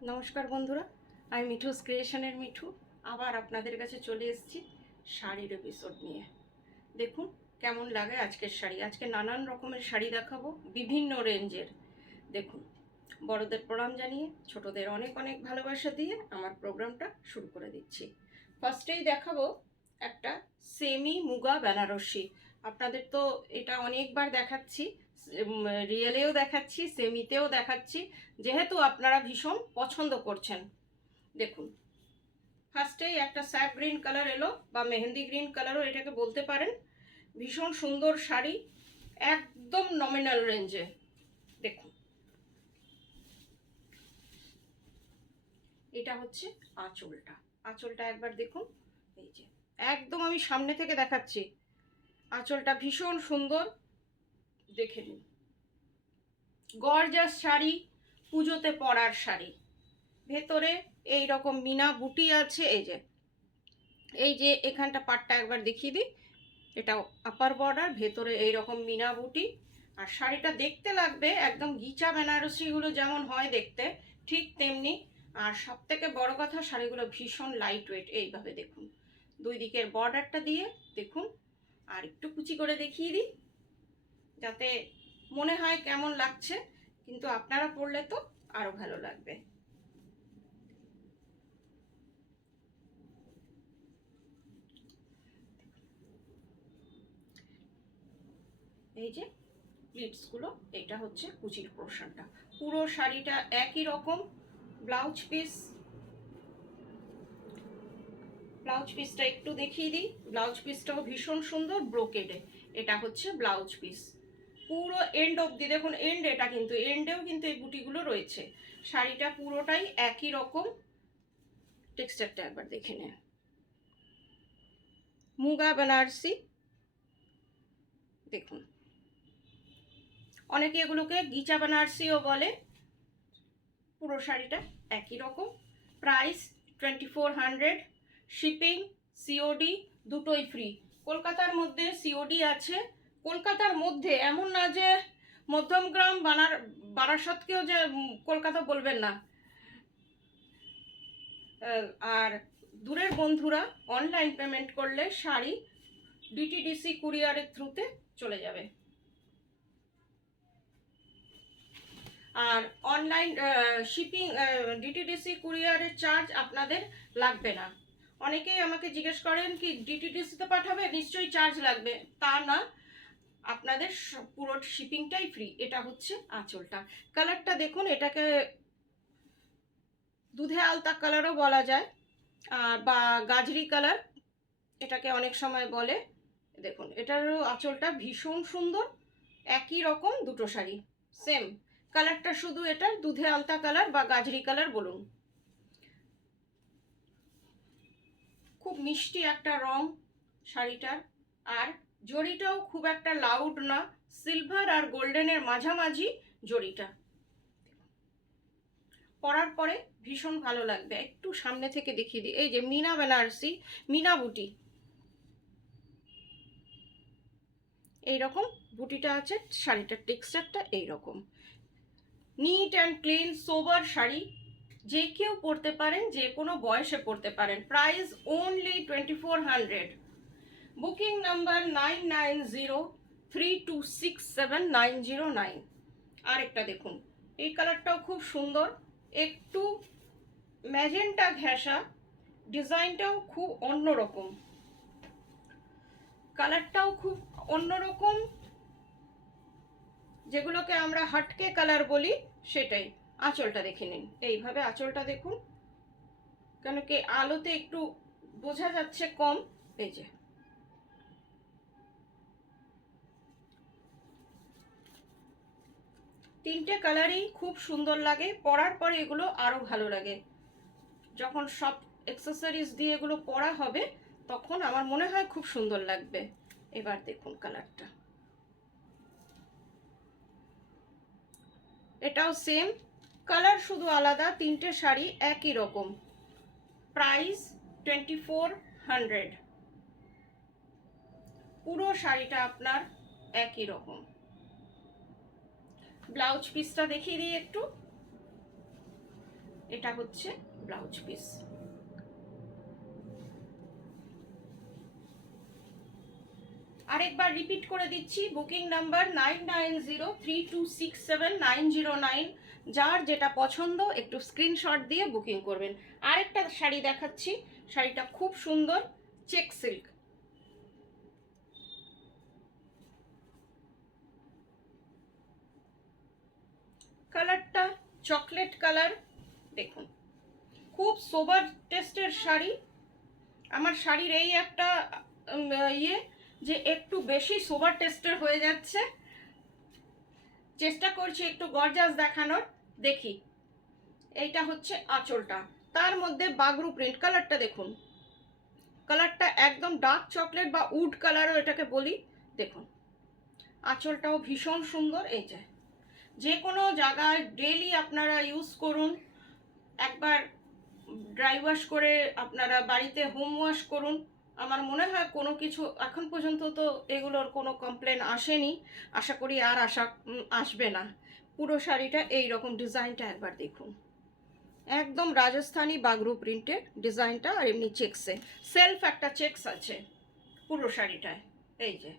নমস্কার বন্ধুরা, আমি মিঠুস ক্রিয়েশনের মিঠু আবার আপনাদের কাছে চলে এসেছি শাড়ির এপিসোড নিয়ে। দেখুন কেমন লাগে আজকের শাড়ি। আজকে নানান রকমের শাড়ি দেখাবো, বিভিন্ন রেঞ্জের। দেখুন, বড়দের প্রণাম জানিয়ে ছোটদের অনেক অনেক ভালোবাসা দিয়ে আমার প্রোগ্রামটা শুরু করে দিচ্ছি। ফার্স্টেই দেখাবো একটা সেমি মুগা বেনারসি। আপনাদের তো এটা অনেকবার দেখাচ্ছি, রিয়েলেও দেখাচ্ছি, সেমিতেও দেখাচ্ছি, যেহেতু আপনারা ভীষণ পছন্দ করছেন। দেখুন, ফার্স্টেই একটা স্যাপ গ্রিন কালার এলো, বা মেহেন্দি গ্রিন কালারও এটাকে বলতে পারেন। ভীষণ সুন্দর শাড়ি, একদম নমিনাল রেঞ্জে। দেখুন, এটা হচ্ছে আঁচলটা। আঁচলটা একবার দেখুন, এই যে একদম আমি সামনে থেকে দেখাচ্ছি। আঁচলটা ভীষণ সুন্দর, দেখে নিন। গর্জাস শাড়ি, পুজোতে পরার শাড়ি। ভেতরে এই রকম মিনা বুটি আছে। এই যে এখানটা পাটটা একবার দেখিয়ে দিই, এটা আপার বর্ডার, ভেতরে এই রকম মিনা বুটি। আর শাড়িটা দেখতে লাগবে একদম গিচা বেনারসিগুলো যেমন হয় দেখতে, ঠিক তেমনি। আর সব থেকে বড় কথা, শাড়িগুলো ভীষণ লাইট ওয়েট। এইভাবে দেখুন, দুই দিকের বর্ডারটা দিয়ে দেখুন। আর একটু কুচি করে দেখিয়ে দিই, যাতে মনে হয় কেমন লাগছে, কিন্তু আপনারা পরলে তো আরো ভালো লাগবে। এই যে প্লিটসগুলো, এটা হচ্ছে কুচির পোর্শনটা। পুরো শাড়িটা একই রকম। ব্লাউজ পিস, ব্লাউজ পিসটা একটু দেখিয়ে দিই। ব্লাউজ পিসটাও ভীষণ সুন্দর, ব্রোকেডে। এটা হচ্ছে ব্লাউজ পিস। পুরো এন্ড অবধি দেখুন, এন্ড এটা কিন্তু এন্ডেও কিন্তু এই বুটিগুলো রয়েছে। শাড়িটা পুরোটাই একই রকম। টেক্সচারটা একবার দেখে নেন। মুগা বেনারসি। দেখুন, অনেকে এগুলোকে গিচা বেনারসিও বলে। পুরো শাড়িটা একই রকম। প্রাইস 2400। শিপিং, সিওডি দুটোই ফ্রি। কলকাতার মধ্যে সিওডি আছে। কলকাতার মধ্যে, এমন না যে মধ্যমগ্রাম বারাসতকেও যে কলকাতা বলবেন না। আর দূরের বন্ধুরা অনলাইন পেমেন্ট করলে শাড়ি ডিটিডিসি কুরিয়ারের থ্রুতে চলে যাবে। আর অনলাইন শিপিং, ডিটিডিসি কুরিয়ারের চার্জ আপনাদের লাগবে না। অনেকেই আমাকে জিজ্ঞেস করেন কি ডিটিডিসিতে পাঠাবে, নিশ্চয়ই চার্জ লাগবে। তা না, আপনাদের পুরো শিপিংটাই ফ্রি। এটা হচ্ছে আঁচলটা। কালারটা দেখুন, এটাকে দুধে আলতা কালারও বলা যায়, বা গাজরি কালার এটাকে অনেক সময় বলে। দেখুন, এটারও আঁচলটা ভীষণ সুন্দর। একই রকম দুটো শাড়ি, সেম কালারটা, শুধু এটার দুধে আলতা কালার বা গাজরি কালার বলুন। খুব মিষ্টি একটা রং শাড়িটার। আর জরিটাও খুব একটা লাউড না, সিলভার আর গোল্ডেনের মাঝামাঝি জরিটা। পরার পরে ভীষণ ভালো লাগবে। একটু সামনে থেকে দেখিয়ে দিই। এই যে মিনা বেনারসি, মিনা বুটি, এইরকম বুটিটা আছে। শাড়িটার টেক্সচারটা এইরকম নিট অ্যান্ড ক্লিন সোবার শাড়ি। যে কেউ পরতে পারেন, যে কোনো বয়সে পরতে পারেন। Price only 2400। Booking number 9903267909। আরেকটা দেখুন, এই কালারটাও খুব সুন্দর, একটু ম্যাজেন্টা ঘেঁষা, ডিজাইনটাও খুব অন্যরকম, কালারটাও খুব অন্যরকম, যেগুলোকে আমরা হাটকে কালার বলি সেটাই। আঁচলটা দেখে নিন, এইভাবে আঁচলটা দেখুন, কেন কি আলোতে একটু বোঝা যাচ্ছে কম। এই যে তিনটে কালারই খুব সুন্দর লাগে। পরার পরে এগুলো আরো ভালো লাগে। যখন সব অ্যাক্সেসরিজ দিয়ে এগুলো পরা হবে, তখন আমার মনে হয় খুব সুন্দর লাগবে। এবার দেখুন কালারটা, এটাও সেম কালার, শুধু আলাদা। তিনটে শাড়ি একই রকম। প্রাইস 2400। পুরো শাড়িটা আপনার একই রকম। ব্লাউজ পিসটা দেখিয়ে দিই একটু। এটা হচ্ছে ব্লাউজ পিস। আরেকবার রিপিট করে দিচ্ছি, বুকিং নাম্বার 9903267909। যার যেটা পছন্দ একটু স্ক্রিনশট দিয়ে বুকিং করবেন। আরেকটা শাড়ি দেখাচ্ছি, শাড়িটা খুব সুন্দর, চেক সিল্ক। কালারটা চকলেট কালার, দেখুন খুব সোবার টেস্টের শাড়ি। আমার শাড়ির এই একটা ইয়ে যে একটু বেশি সোবার টেস্টের হয়ে যাচ্ছে, চেষ্টা করছি একটু গর্জাস দেখানোর। দেখি, এইটা হচ্ছে আঁচলটা, তার মধ্যে বাগরু প্রিন্ট। কালারটা দেখুন, কালারটা একদম ডার্ক চকলেট বা উড কালারও এটাকে বলি। দেখুন আঁচলটাও ভীষণ সুন্দর। এই যে কোনো জায়গায় ডেইলি আপনারা ইউজ করুন, একবার ড্রাই ওয়াশ করে আপনারা বাড়িতে হোম ওয়াশ করুন। আমার মনে হয় কোনো কিছু এখন পর্যন্ত তো এগুলোর কোনো কমপ্লেন আসেনি, আশা করি আর আসবে না। পুরো শাড়িটা এই রকম ডিজাইনটা একবার দেখুন, একদম রাজস্থানি বাগরু প্রিন্টের ডিজাইনটা, আর এমনি চেক্সে সেলফ একটা চেক্স আছে পুরো শাড়িটায়। এই যে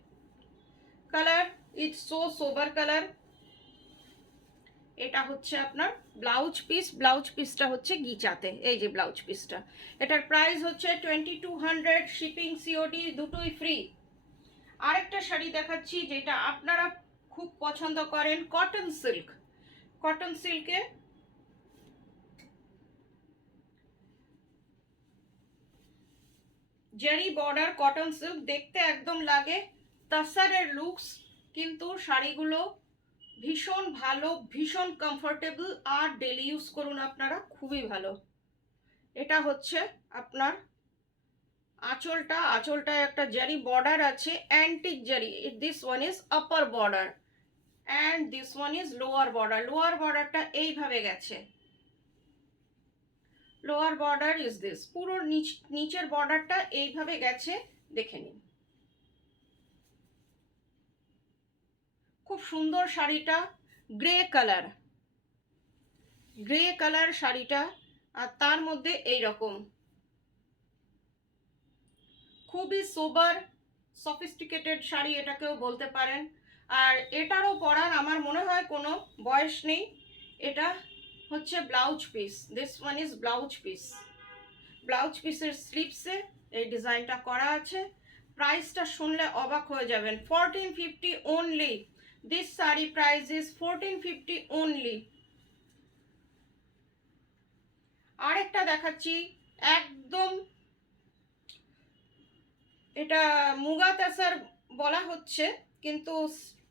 colour, it's so sober colour. এটা হচ্ছে আপনার ব্লাউজ পিস, ব্লাউজ পিসটা হচ্ছে গিচাতে। এই যে ব্লাউজ পিসটা, এটার প্রাইস হচ্ছে 2200, শিপিং সিওডি দুটোই ফ্রি। আরেকটা শাড়ি দেখাচ্ছি যেটা আপনারা খুব পছন্দ করেন, কটন সিল্ক। কটন সিল্কে জারি বর্ডার, কটন সিল্ক, দেখতে একদম লাগে তাসারের লুকস, কিন্তু শাড়িগুলো ভীষণ ভালো, ভীষণ কমফোর্টেবল, আর ডেলি ইউজ করুন আপনারা, খুবই ভালো। এটা হচ্ছে আপনার আঁচলটা, আঁচলটায় একটা জারি বর্ডার আছে, অ্যান্টিক জারি। This one is upper border and this one is lower border. Lower বর্ডারটা এইভাবে গেছে, লোয়ার বর্ডার ইজ দিস, পুরো নিচের বর্ডারটা এইভাবে গেছে, দেখে নিন। খুব সুন্দর শাড়িটা, গ্রে কালার, গ্রে কালার শাড়িটা, আর তার মধ্যে এই রকম খুবই সোবার সফিস্টিকেটেড শাড়ি এটাকেও বলতে পারেন। আর এটারও পরার আমার মনে হয় কোনো বয়স নেই। এটা হচ্ছে blouse piece, this one is blouse piece. Blouse পিসের স্লিপসে এই ডিজাইনটা করা আছে। প্রাইসটা শুনলে অবাক হয়ে যাবেন, 1450 only. This saree price is 1450 only. আরেকটা দেখাচ্ছি, একদম এটা মুগা তাসার বলা হচ্ছে কিন্তু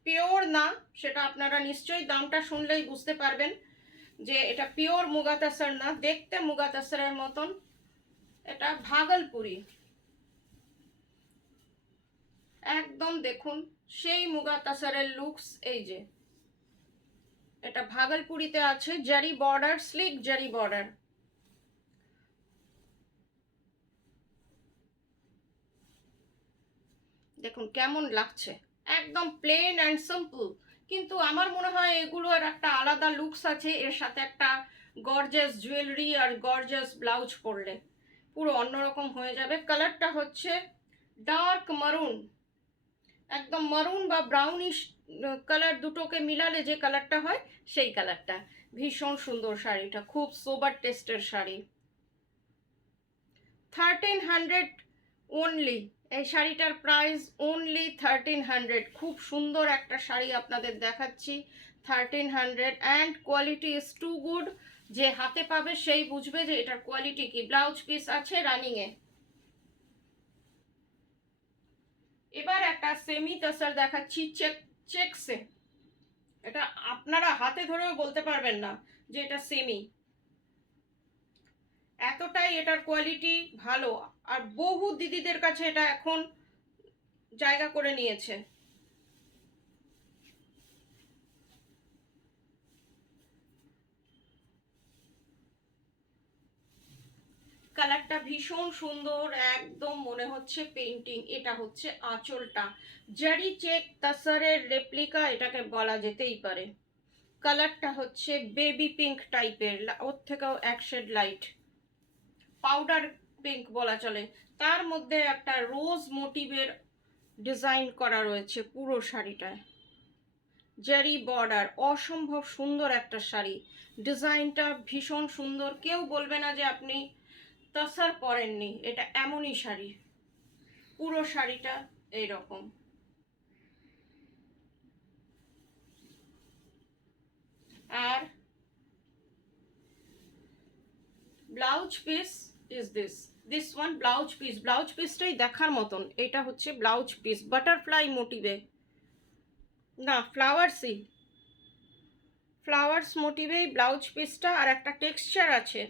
পিওর না, সেটা আপনারা নিশ্চয়ই দামটা শুনলেই বুঝতে পারবেন যে এটা পিওর মুগা তাসার না, দেখতে মুগা তাসারের মতন। এটা ভাগলপুরি, একদম দেখুন সেই মুগা তাসারের লুকস। এই যে এটা ভাগলপুরিতে আছে, জারি বর্ডার, স্লিক জারি বর্ডার। দেখুন কেমন লাগছে, একদম প্লেন অ্যান্ড সিম্পল, কিন্তু আমার মনে হয় এগুলোর একটা আলাদা লুকস আছে। এর সাথে একটা গর্জাস জুয়েলারি আর গর্জাস ব্লাউজ পরলে পুরো অন্যরকম হয়ে যাবে। কালারটা হচ্ছে ডার্ক মারুন, একদম মারুন বা ব্রাউনিশ কালার, দুটোকে মিলালে যে কালারটা হয় সেই কালারটা। ভীষণ সুন্দর শাড়িটা, খুব সোবার টেস্টের শাড়ি। 1300 অনলি, এই শাড়িটার প্রাইস অনলি 1300। খুব সুন্দর একটা শাড়ি আপনাদের দেখাচ্ছি, 1300, and quality is too good. যে হাতে পাবে সেই বুঝবে যে এটার কোয়ালিটি কি। ব্লাউজ পিস আছে রানিংয়ে। এবার একটা সেমি তাসার দেখাচ্ছি, চেকসে। এটা আপনারা হাতে ধরেও বলতে পারবেন না যে এটা সেমি, এতটাই এটার কোয়ালিটি ভালো। আর বহু দিদিদের কাছে এটা এখন জায়গা করে নিয়েছে। কালারটা ভীষণ সুন্দর, একদম মনে হচ্ছে পেন্টিং। এটা হচ্ছে আঁচলটা, জারি চেক তাসারের রেপ্লিকা এটাকে বলা যেতেই পারে। কালারটা হচ্ছে বেবি পিঙ্ক টাইপের, ওর থেকেও এক শেড লাইট, পাউডার পিঙ্ক বলা চলে। তার মধ্যে একটা রোজ মোটিভের ডিজাইন করা রয়েছে পুরো শাড়িটায়, জারি বর্ডার, অসম্ভব সুন্দর একটা শাড়ি। ডিজাইনটা ভীষণ সুন্দর, কেউ বলবে না যে আপনি তসার পরেননি, এটা এমনই শাড়ি। পুরো শাড়িটা এইরকম। আর blouse piece is this one blouse piece, blouse পিসটাই দেখার মতন। এটা হচ্ছে ব্লাউজ পিস বাটারফ্লাই মোটিভে, না ফ্লাওয়ার্স মোটিভেই ব্লাউজ পিসটা। আর একটা টেক্সচার আছে,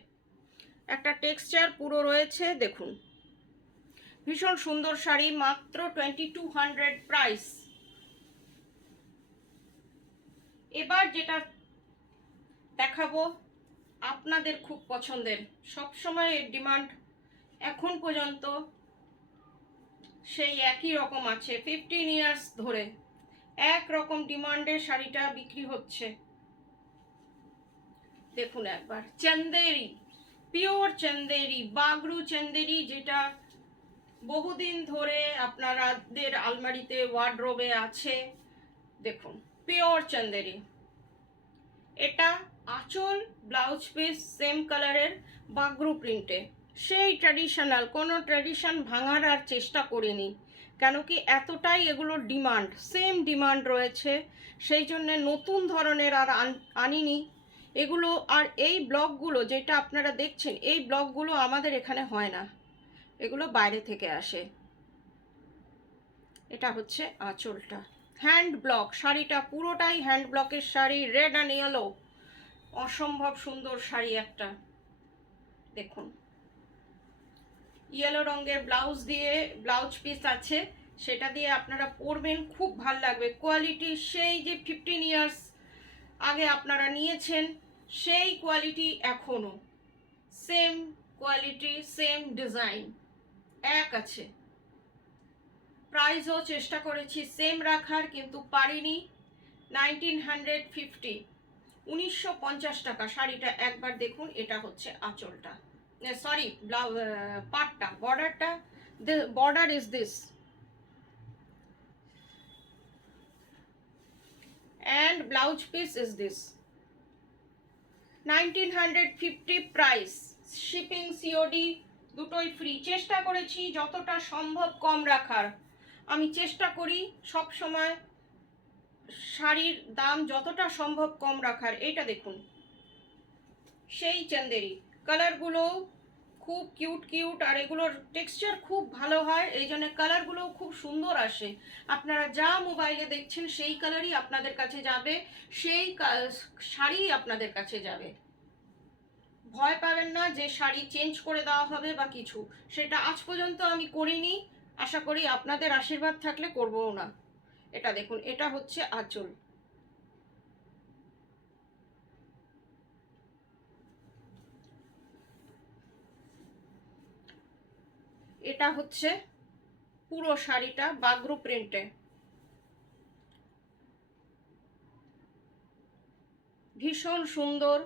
একটা টেক্সচার পুরো রয়েছে, দেখুন ভীষণ সুন্দর শাড়ি, মাত্র 2200 প্রাইস। এবার যেটা দেখাবো আপনাদের খুব পছন্দের, সবসময় এর ডিমান্ড এখন পর্যন্ত সেই একই রকম আছে, 15 ইয়ার্স ধরে এক রকম ডিমান্ডে শাড়িটা বিক্রি হচ্ছে। দেখুন একবার, চন্দেরি, পিওর চন্দেরি, বাগরু চন্দেরি, যেটা বহুদিন ধরে আপনাদের আলমারিতে ওয়ার্ডরোবে আছে। দেখুন পিওর চন্দেরি, এটা আঁচল, ব্লাউজ পিস সেম কালারের বাগরু প্রিন্টে, সেই ট্র্যাডিশনাল, কোনো ট্র্যাডিশন ভাঙার আর চেষ্টা করিনি, কেন কি এতটাই এগুলোর ডিমান্ড, সেম ডিমান্ড রয়েছে, সেই জন্যে নতুন ধরনের আর আনিনি এগুলো। আর এই ব্লগগুলো যেটা আপনারা দেখছেন, এই ব্লগগুলো আমাদের এখানে হয় না, এগুলো বাইরে থেকে আসে। এটা হচ্ছে আঁচলটা, হ্যান্ড ব্লক, শাড়িটা পুরোটাই হ্যান্ড ব্লকের শাড়ি, রেড অ্যান্ড ইয়েলো, অসম্ভব সুন্দর শাড়ি একটা। দেখুন ইয়েলো রঙের ব্লাউজ দিয়ে ব্লাউজ পিস আছে, সেটা দিয়ে আপনারা পরবেন, খুব ভাল লাগবে। কোয়ালিটি সেই যে 15 ইয়ার্স আগে আপনারা নিয়েছেন সেই কোয়ালিটি এখনো, সেম কোয়ালিটি সেম ডিজাইন এক আছে। প্রাইসও চেষ্টা করেছি সেম রাখার, কিন্তু পারিনি। 1950, 1950 টাকা শাড়িটা। একবার দেখুন, এটা হচ্ছে আঁচলটা, সরি পাটটা, বর্ডারটা, border is this, and blouse piece is this, 1950 price, shipping COD দুটোই ফ্রি। চেষ্টা করেছি যতটা সম্ভব কম রাখার, আমি চেষ্টা করি সব সময় শাড়ির দাম যতটা সম্ভব কম রাখার। এইটা দেখুন সেই চন্দেরি, কালারগুলো খুব কিউট কিউট, আর এগুলোর টেক্সচার খুব ভালো হয়, এই জন্য কালারগুলো খুব সুন্দর আসে। আপনারা যা মোবাইলে দেখছেন সেই কালারই আপনাদের কাছে যাবে, সেই শাড়ি আপনাদের কাছে যাবে। ভয় পাবেন না যে শাড়ি চেঞ্জ করে দেওয়া হবে বা কিছু, সেটা আজ পর্যন্ত আমি করিনি, আশা করি আপনাদের আশীর্বাদ থাকলে করবও না। এটা দেখুন, এটা হচ্ছে আঁচল, এটা হচ্ছে পুরো শাড়িটা বাগরু প্রিন্টে, ভীষণ সুন্দর।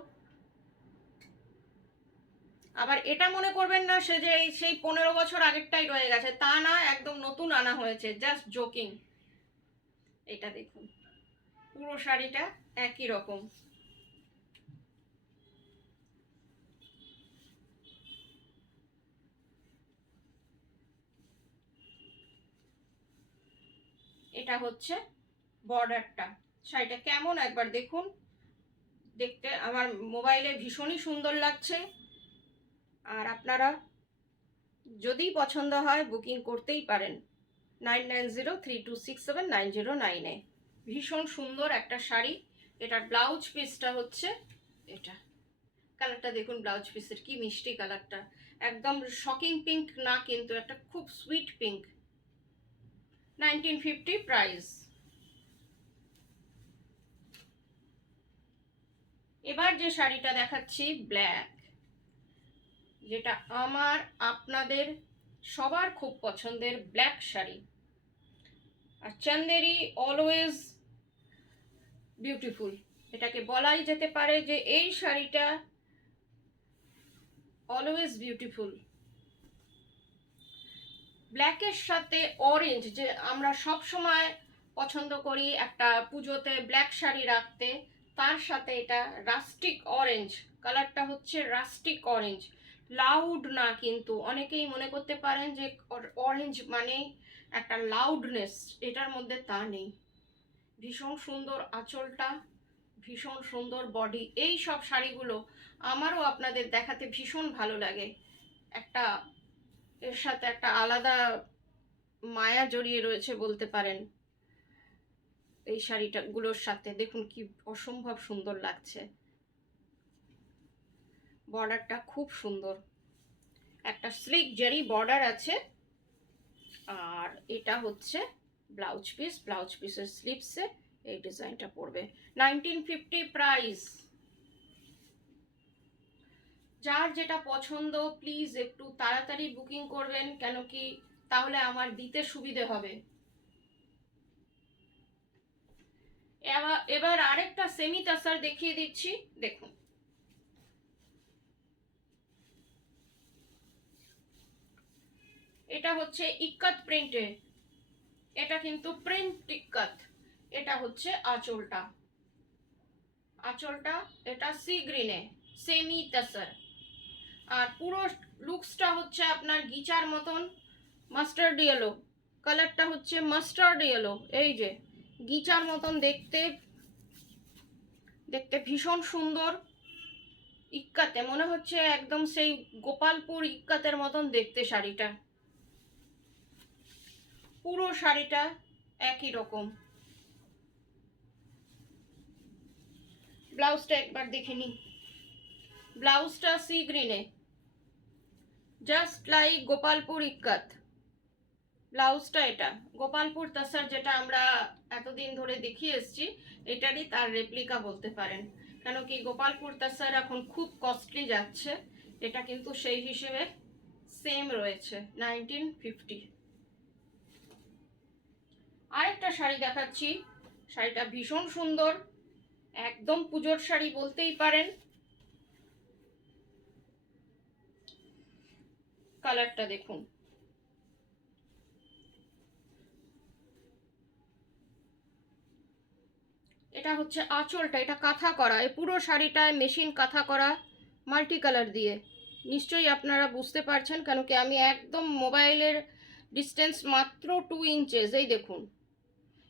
আবার এটা মনে করবেন না সে যে সেই 15 বছর আগেরটাই রয়ে গেছে, তা না, একদম নতুন আনা হয়েছে, জাস্ট জোকিং। এটা দেখুন পুরো শাড়িটা একই রকম। এটা হচ্ছে বর্ডারটা, শাড়িটা কেমন একবার দেখুন, দেখতে আমার মোবাইলে ভীষণই সুন্দর লাগছে। আর আপনারা যদি পছন্দ হয় বুকিং করতেই পারেন 9903267909-এ। ভীষণ সুন্দর একটা শাড়ি। এটার ব্লাউজ পিসটা হচ্ছে এটা, কালারটা দেখুন, ব্লাউজ পিসের কি মিষ্টি কালারটা, একদম শকিং পিঙ্ক না, কিন্তু একটা খুব সুইট পিঙ্ক। 1950 প্রাইস। এবার যে শাড়িটা দেখাচ্ছি ব্ল্যাক, যেটা আমার আপনাদের সবার খুব পছন্দের ব্ল্যাক শাড়ি। আর চন্দেরি অলওয়েজ বিউটিফুল, এটাকে বলাই যেতে পারে যে এই শাড়িটা অলওয়েজ বিউটিফুল। ব্ল্যাকের সাথে অরেঞ্জ, যে আমরা সব সময় পছন্দ করি একটা পুজোতে ব্ল্যাক শাড়ি রাখতে, তার সাথে এটা রাস্টিক অরেঞ্জ, কালারটা হচ্ছে রাস্টিক অরেঞ্জ, লাউড না, কিন্তু অনেকেই মনে করতে পারেন যে অরেঞ্জ মানে একটা লাউডনেস, এটার মধ্যে তা নেই। ভীষণ সুন্দর আঁচলটা, ভীষণ সুন্দর বডি। এই সব শাড়িগুলো আমারও আপনাদের দেখাতে ভীষণ ভালো লাগে। একটা এর সাথে একটা আলাদা মায়া জড়িয়ে রয়েছে বলতে পারেন এই শাড়িটা গুলোর সাথে। দেখুন কি অসম্ভব সুন্দর লাগছে, বর্ডারটা খুব সুন্দর, একটা স্লিক জারি বর্ডার আছে। আর এটা হচ্ছে ব্লাউজ পিস, ব্লাউজ পিসের স্লিপসে এই ডিজাইনটা পড়বে। 1950 প্রাইস। যার যেটা পছন্দ প্লিজ একটু তাড়াতাড়ি বুকিং করবেন, কেন কি তাহলে আমার দিতে সুবিধে হবে। এবার আরেকটা সেমি তাসার দেখিয়ে দিচ্ছি, দেখুন। এটা হচ্ছে ইক্কাত প্রিন্টে, এটা কিন্তু প্রিন্ট ইক্কাত। এটা হচ্ছে আঁচলটা, আঁচলটা এটা সি গ্রিনে সেমি তাসার। আর পুরো লুকসটা হচ্ছে আপনার গিচার মতন মাস্টার্ড ইয়েলো, কালারটা হচ্ছে মাস্টার্ড ইয়েলো। এই যে গিচার মতন দেখতে, দেখতে ভীষণ সুন্দর। ইক্কাতে মনে হচ্ছে একদম সেই গোপালপুর ইক্কাতের মতন দেখতে শাড়িটা। পুরো শাড়িটা একই রকম। ব্লাউজটা একবার দেখে নিই। ব্লাউজটা সি গ্রিনে, জাস্ট লাইক গোপালপুর ইক্কাত। ব্লাউজটা এটা গোপালপুর তাসার, যেটা আমরা এতদিন ধরে দেখিয়ে এসছি, এটারই তার রেপ্লিকা বলতে পারেন। কেন কি গোপালপুর তাসার এখন খুব কস্টলি যাচ্ছে, এটা কিন্তু সেই হিসেবে সেম রয়েছে 1950। আরেকটা শাড়ি দেখাচ্ছি, শাড়িটা ভীষণ সুন্দর, একদম পুজোর শাড়ি বলতেই পারেন। কালারটা দেখুন, এটা হচ্ছে আঁচলটা, এটা কাঁথা করা, এই পুরো শাড়িটায় মেশিন কাঁথা করা মাল্টি কালার দিয়ে। নিশ্চয়ই আপনারা বুঝতে পারছেন, কেন কি আমি একদম মোবাইলের ডিস্টেন্স মাত্র 2 ইঞ্চেস। এই দেখুন,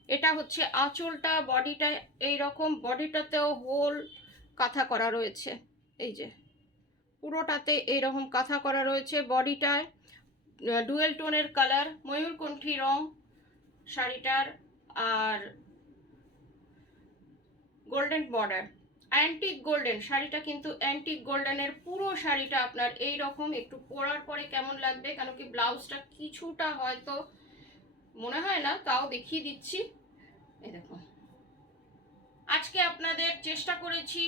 এটা হচ্ছে আঁচলটা, বডিটা এইরকম, বডিটাতেও হোল কাঁথা করা রয়েছে। এই যে পুরোটাতে এইরকম কাঁথা করা রয়েছে, বডিটায় ডুয়েল টোনের কালার, ময়ূরকণ্ঠী রং শাড়িটার, আর গোল্ডেন বর্ডার, অ্যান্টিক গোল্ডেন। শাড়িটা কিন্তু অ্যান্টিক গোল্ডেনের, পুরো শাড়িটা আপনার এই রকম। একটু পরার পরে কেমন লাগবে, কেন কি ব্লাউজটা কিছুটা হয়তো মনে হয় না, তাও দেখিয়ে দিচ্ছি। এই দেখুন, আজকে আপনাদের চেষ্টা করেছি,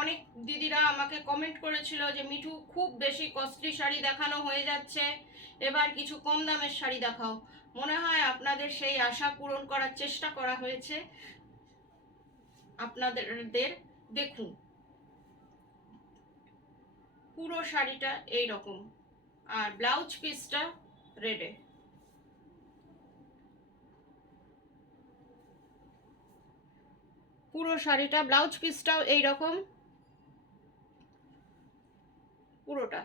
অনেক দিদিরা আমাকে কমেন্ট করেছিল যে মিঠু খুব বেশি কস্টলি শাড়ি দেখানো হয়ে যাচ্ছে, এবার কিছু কম দামের শাড়ি দেখাও। মনে হয় আপনাদের সেই আশা পূরণ করার চেষ্টা করা হয়েছে। আপনাদের দেখুন পুরো শাড়িটা এই রকম, আর ব্লাউজ পিসটা রেডে। পুরো শাড়িটা ব্লাউজ পিসটাও এই রকম, পুরোটা।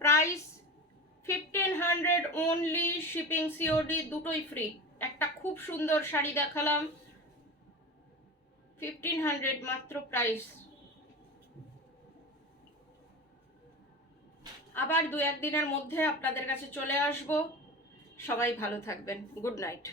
প্রাইস 1500 অনলি, শিপিং সিওডি দুটোই ফ্রি। একটা খুব সুন্দর শাড়ি দেখালাম, 1500 মাত্র প্রাইস। আবার 2-1 দিনের মধ্যে আপনাদের কাছে চলে আসব। সবাই ভালো থাকবেন, গুড নাইট।